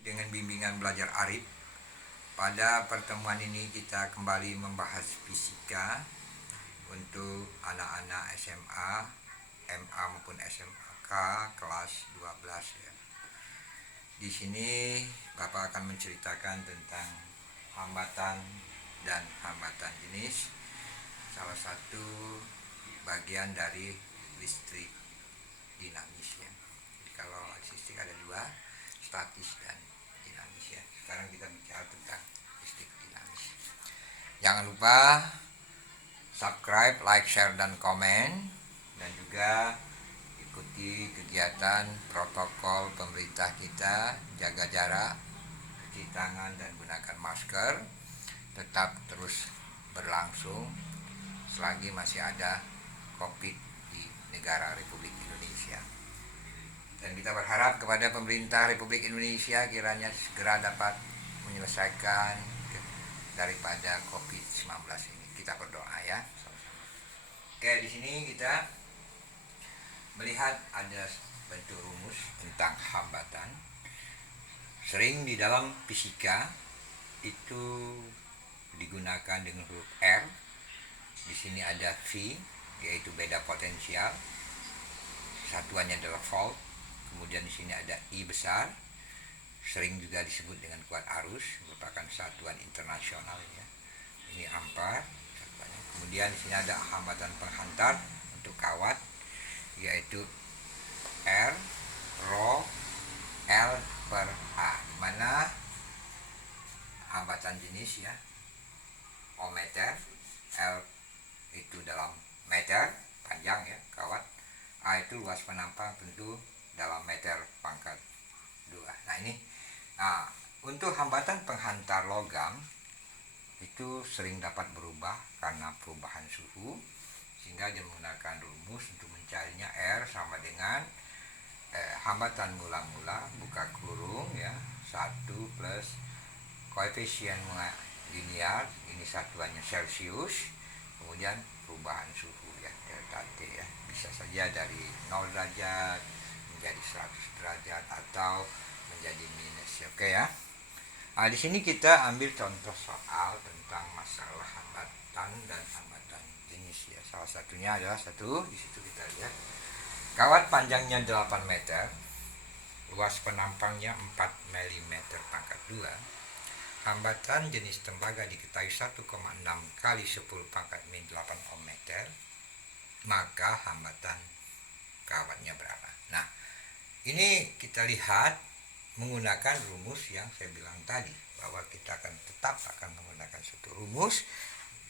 dengan bimbingan belajar Arif. Pada pertemuan ini kita kembali membahas fisika untuk anak-anak SMA, MA maupun SMK kelas 12 ya. Di sini Bapak akan menceritakan tentang hambatan dan hambatan jenis, salah satu bagian dari listrik dinamis ya. Jadi kalau listrik ada dua, statis dan dinamis ya. Sekarang kita bicara tentang listrik dinamis. Jangan lupa subscribe, like, share, dan komen, dan juga ikuti kegiatan protokol pemerintah kita, jaga jarak, cuci tangan, dan gunakan masker. Tetap terus berlangsung selagi masih ada COVID di negara Republik Indonesia. Dan kita berharap kepada pemerintah Republik Indonesia kiranya segera dapat menyelesaikan daripada COVID-19 ini. Kita berdoa ya. Oke, di sini kita melihat ada bentuk rumus tentang hambatan. Sering di dalam fisika itu digunakan dengan huruf R. Di sini ada V, yaitu beda potensial. Satuannya adalah volt. Kemudian di sini ada I besar, sering juga disebut dengan kuat arus, merupakan satuan internasional ya. Ini ampere. Kemudian di sini ada hambatan penghantar untuk kawat, yaitu R rho L per A, di mana hambatan jenis ya ohmmeter, L itu dalam meter panjang ya kawat, A itu luas penampang tentu dalam meter pangkat 2. Untuk hambatan penghantar logam itu sering dapat berubah karena perubahan suhu, sehingga dia menggunakan rumus untuk mencarinya. R sama dengan hambatan mula-mula buka kurung ya 1 plus koefisien linear, ini satuannya Celcius, kemudian perubahan suhu ya delta T ya, bisa saja dari 0 derajat menjadi 100 derajat atau menjadi minus. Oke ya. Di sini kita ambil contoh soal tentang masalah hambatan dan hambatan jenis ya. Salah satunya adalah di situ kita lihat kawat panjangnya 8 meter, luas penampangnya 4 mm pangkat 2. Hambatan jenis tembaga diketahui 1,6 kali 10 pangkat min 8 ohm meter. Maka hambatan kawatnya berapa? Nah, ini kita lihat menggunakan rumus yang saya bilang tadi, bahwa kita tetap akan menggunakan suatu rumus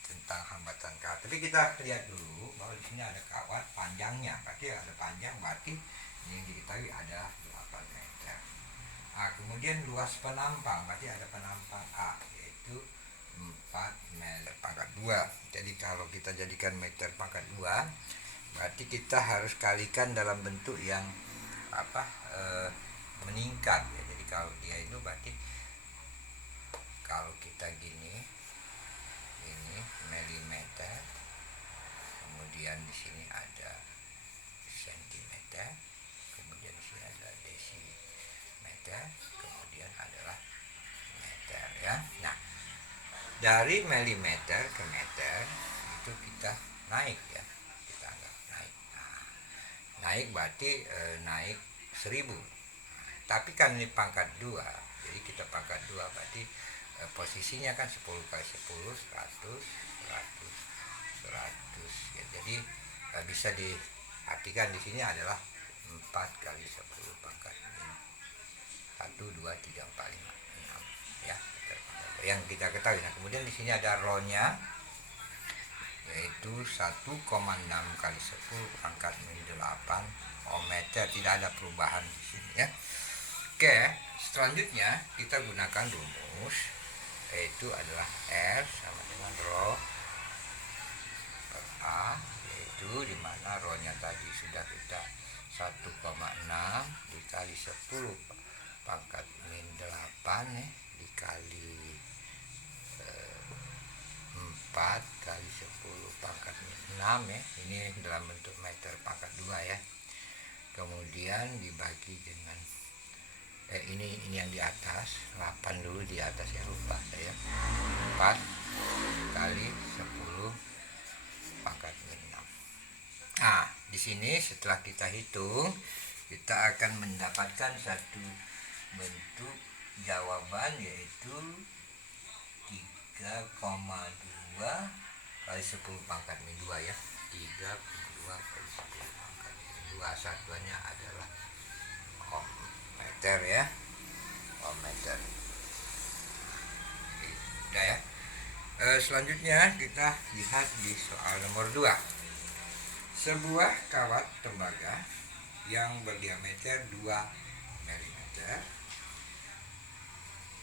tentang hambatan kawat. Tapi kita lihat dulu bahwa di sini ada kawat panjangnya, berarti ada panjang, berarti ini yang diketahui ada 8 meter. Kemudian luas penampang, berarti ada penampang A, yaitu 4 meter pangkat 2. Jadi kalau kita jadikan meter pangkat 2, berarti kita harus kalikan dalam bentuk yang meningkat ya. Jadi kalau dia itu berarti kalau kita gini, ini milimeter, kemudian di sini ada sentimeter, kemudian di sini ada desimeter, kemudian adalah meter ya. Nah, dari milimeter ke meter itu kita naik ya, kita anggap naik. Naik berarti naik 1000. Tapi kan ini pangkat 2, jadi kita pangkat 2 berarti posisinya kan 10 kali 10 100 100 100 ya. Jadi bisa diartikan di sini adalah 4 kali 10 pangkat 1 2 3 4 5 6 ya, yang kita ketahui. Nah, kemudian di sini ada rho-nya, yaitu 1,6 kali 10 pangkat min 8 ohm meter. Tidak ada perubahan di sini ya. Oke, selanjutnya kita gunakan rumus, yaitu adalah R sama dengan rho per A, yaitu dimana rho-nya tadi sudah kita 1,6 dikali 10 pangkat min 8 ya, dikali 4 kali 10 pangkat min 6 ya, ini dalam bentuk meter pangkat 2 ya. Kemudian dibagi dengan Ini yang di atas 8 dulu, di atas ya, lupa saya. 4 kali 10 pangkat min 6. Nah, di sini setelah kita hitung, kita akan mendapatkan satu bentuk jawaban, yaitu 3,2 kali 10 pangkat min 2 ya. 3,2 kali 10 pangkat min 2. Satuannya adalah ohm meter ya. Ohm meter. Udah ya. Selanjutnya kita lihat di soal nomor 2. Sebuah kawat tembaga yang berdiameter 2 mm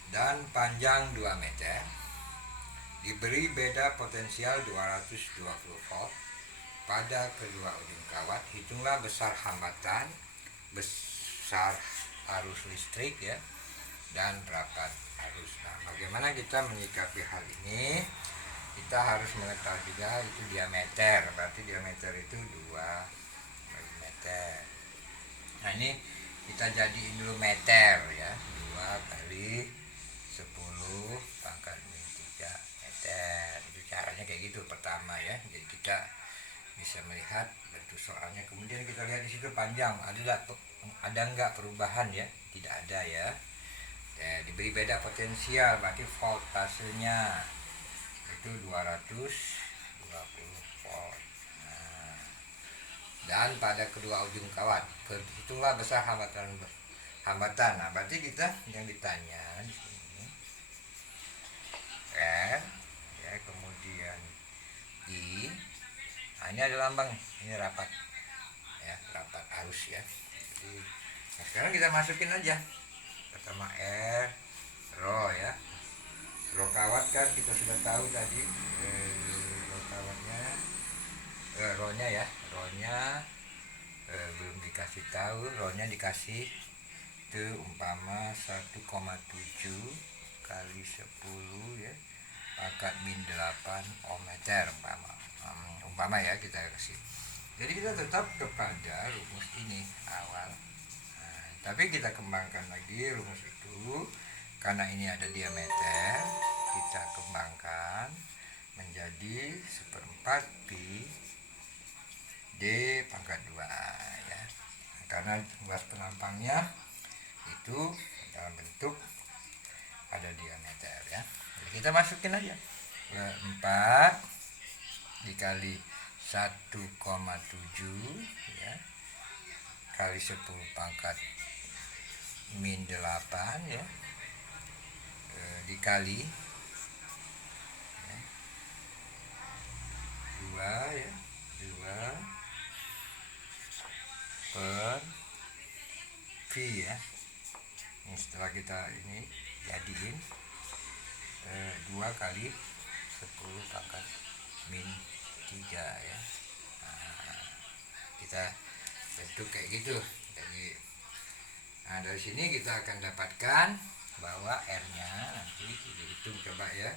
dan panjang 2 meter diberi beda potensial 220 volt pada kedua ujung kawat. Hitunglah besar hambatan, besar arus listrik ya, dan rapat arus. Nah, bagaimana kita menyikapi hal ini? Kita harus mengetahui juga itu diameter. Berarti diameter itu 2 meter. Nah, ini kita jadiin dulu meter ya. 2 kali 10 pangkat min 3 meter. Itu caranya kayak gitu pertama ya. Jadi kita bisa melihat bentuk soalnya. Kemudian kita lihat di situ panjang. Ada nggak perubahan ya? Tidak ada ya. Diberi beda potensial, berarti voltasenya itu 220 volt. Nah, dan pada kedua ujung kawat, hitunglah besar hambatan. Nah, berarti kita yang ditanya di sini R ya, kemudian I. Nah, ini ada lambang, ini rapat ya, rapat arus ya. Jadi, nah sekarang kita masukin aja. Pertama R, rho ya. Rho kawat kan kita sudah tahu tadi, rho kawatnya, rho-nya ya, rho-nya belum dikasih tahu. Rho-nya dikasih itu umpama 1,7 kali 10 ya pangkat min 8 ohm meter umpama ya, kita kasih. Jadi kita tetap kepada rumus ini awal. Nah, tapi kita kembangkan lagi rumus itu. Karena ini ada diameter, kita kembangkan menjadi 1/4 pi D pangkat 2 ya. Karena luas penampangnya itu dalam bentuk ada diameter ya. Jadi kita masukin aja 4 dikali 1,7 ya kali 10 pangkat min 8 ya, dikali 2 ya, 2 per pi ya. Ini setelah kita ini jadiin 2 kali 10 pangkat min 3 ya. Nah, kita bentuk kayak gitu. Jadi, nah dari sini kita akan dapatkan bahwa R-nya nanti dihitung coba ya,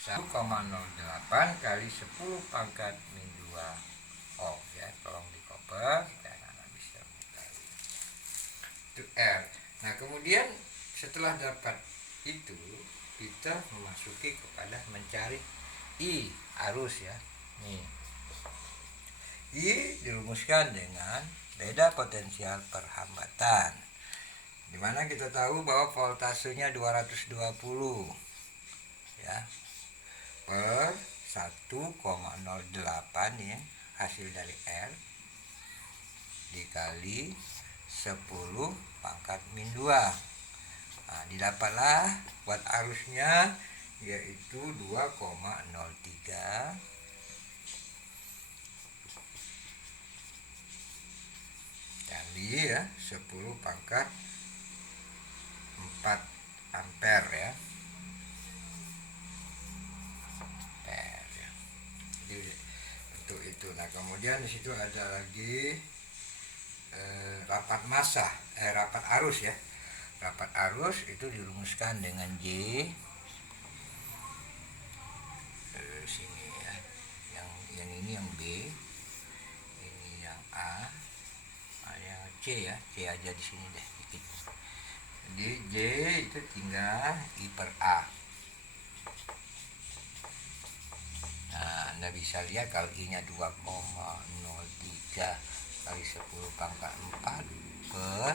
1,08 kali 10 pangkat min 2 ohm ya. Tolong dikoper supaya anak bisa mengetahui itu R. Nah, kemudian setelah dapat itu, kita memasuki kepada mencari I, arus ya. Nih, I dirumuskan dengan beda potensial perhambatan, dimana kita tahu bahwa voltasenya 220 ya per 1,08 ya, hasil dari R dikali 10 pangkat min 2. Nah, didapatlah buat arusnya yaitu 2,03 kali ya 10 pangkat 4 ampere ya. Jadi untuk itu. Nah, kemudian di situ ada lagi rapat massa, rapat arus ya. Rapat arus itu dirumuskan dengan J sini ya. Yang ini yang B, ini yang A, yang C ya. C aja di sini deh dikit. Di J itu tinggal I per A. Nah, Anda bisa lihat kalau I-nya 2,03 kali 10 pangkat 4 per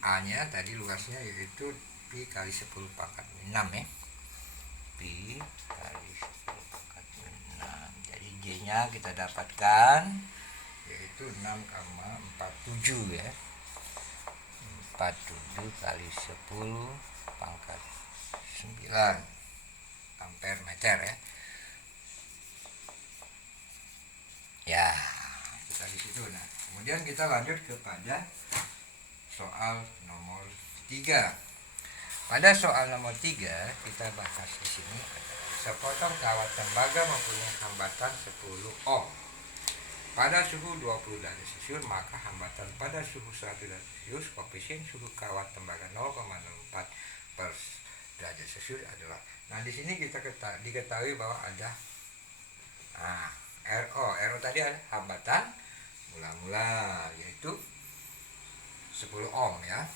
A-nya tadi luasnya yaitu Pi kali 10 pangkat 6 ya. Pi kali 10 pangkat 6. Jadi J-nya kita dapatkan yaitu 6,47 ya. 47 kali 10 pangkat 9 ampere meter ya. Ya, kita di situ. Nah, kemudian kita lanjut kepada soal nomor 3. Pada soal nomor 3 kita bahas di sini sepotong kawat tembaga mempunyai hambatan 10 ohm. Pada suhu 20 derajat Celcius, maka hambatan pada suhu 100 derajat Celcius, koefisien suhu kawat tembaga 0,04 per derajat Celcius adalah. Nah, di sini kita diketahui bahwa ada RO tadi ada hambatan mula-mula yaitu 10 ohm ya.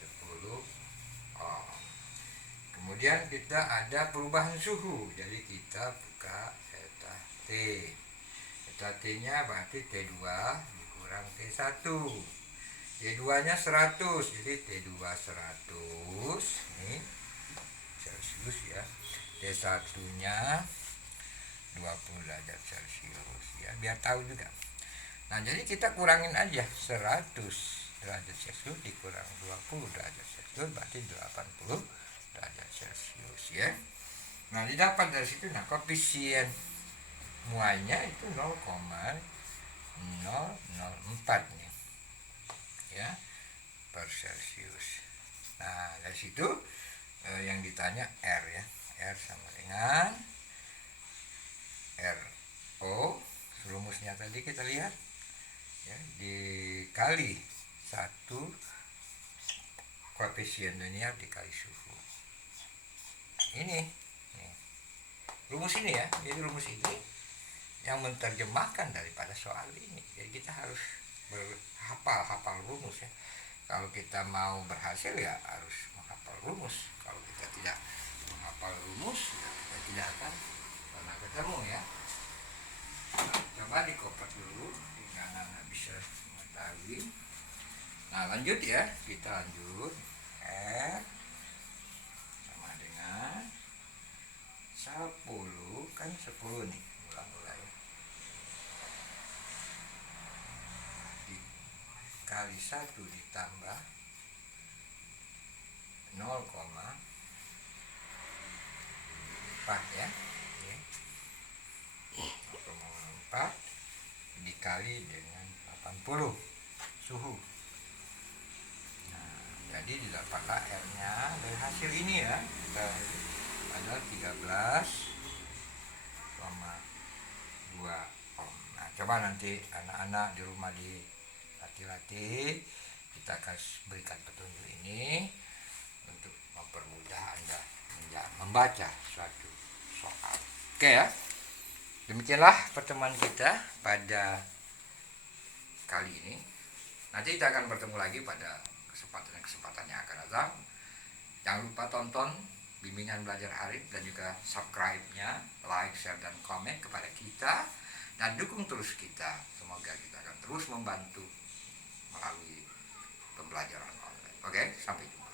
10 ohm. Kemudian kita ada perubahan suhu. Jadi kita buka eta T. Eta T-nya berarti T2 dikurang T1. T2-nya 100. Jadi T2 100 nih Celcius ya. T1-nya 20 derajat Celcius ya, biar tahu juga. Nah, jadi kita kurangin aja 100 derajat Celcius dikurang 20 derajat Celcius berarti 80 derajat Celcius ya. Nah, didapat dari situ. Nah, koefisien muanya itu 0,004 nih ya per Celcius. Nah, dari situ yang ditanya R ya. R sama dengan RO, rumusnya tadi kita lihat ya, dikali 1 koefisien linear dikali suhu. Ini rumus ini ya. Jadi rumus ini yang menerjemahkan daripada soal ini. Jadi kita harus hafal rumus ya. Kalau kita mau berhasil ya harus menghafal rumus. Kalau kita tidak menghafal rumus ya kita tidak akan pernah ketemu ya. Nah, coba dikopak dulu sehingga anak bisa mengetahui. Nah, lanjut ya, kita lanjut. R sama dengan 10 kan 10 nih mulai dikali 1 ditambah 0,4 ya. 0,4 dikali dengan 80 suhu. Nah, jadi didapatlah R-nya dari hasil ini ya. Ada 13,2 ohm. Nah, coba nanti anak-anak di rumah dilatih-latih. Kita akan berikan petunjuk ini untuk mempermudah Anda membaca suatu soal. Oke ya. Demikianlah pertemuan kita pada kali ini. Nanti kita akan bertemu lagi pada kesempatan yang akan datang. Jangan lupa tonton bimbingan belajar Arif dan juga subscribe-nya, like, share, dan komen kepada kita, dan dukung terus kita. Semoga kita akan terus membantu melalui pembelajaran online. Oke, sampai jumpa.